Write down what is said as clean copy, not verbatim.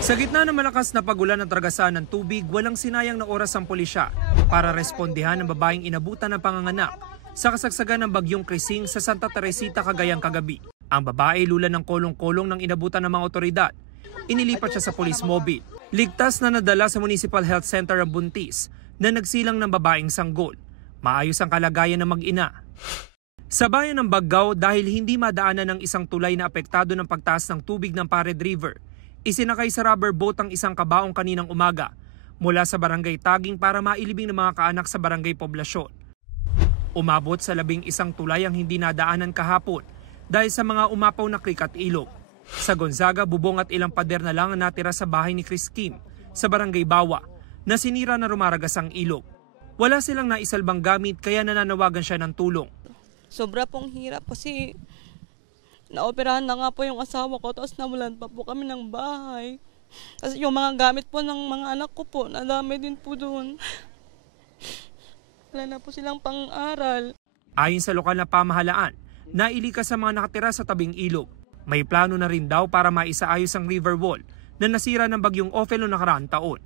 Sa gitna ng malakas na pagulan at tragasaan ng tubig, walang sinayang na oras ang pulisya para respondihan ang babaeng inabutan ng panganganak sa kasagsagan ng bagyong Krising sa Santa Teresita, Cagayan kagabi. Ang babae lula ng kolong-kolong ng inabutan ng mga otoridad. Inilipat siya sa police mobile. Ligtas na nadala sa Municipal Health Center ang buntis na nagsilang ng babaeng sanggol. Maayos ang kalagayan ng mag-ina. Sa bayan ng Baggao, dahil hindi madaanan ng isang tulay na apektado ng pagtaas ng tubig ng Pared River, isinakay sa rubber boat ang isang kabaong kaninang umaga mula sa barangay Taging para mailibing ng mga kaanak sa barangay Poblasyon. Umabot sa 11 tulay ang hindi nadaanan kahapon dahil sa mga umapaw na creek at ilog. Sa Gonzaga, bubong at ilang pader na lang ang natira sa bahay ni Chris Kim sa barangay Bawa na sinira na rumaragas ang ilog. Wala silang naisalbang gamit kaya nananawagan siya ng tulong. Sobra pong hirap kasi naoperahan na nga po yung asawa ko tapos nawalan pa po kami ng bahay. Kasi yung mga gamit po ng mga anak ko po, nadami din po doon. Wala na po silang pang-aral. Ayon sa lokal na pamahalaan, nailikas sa mga nakatira sa tabing ilog. May plano na rin daw para maisaayos ang river wall na nasira ng bagyong Ophel noong nakaraang taon.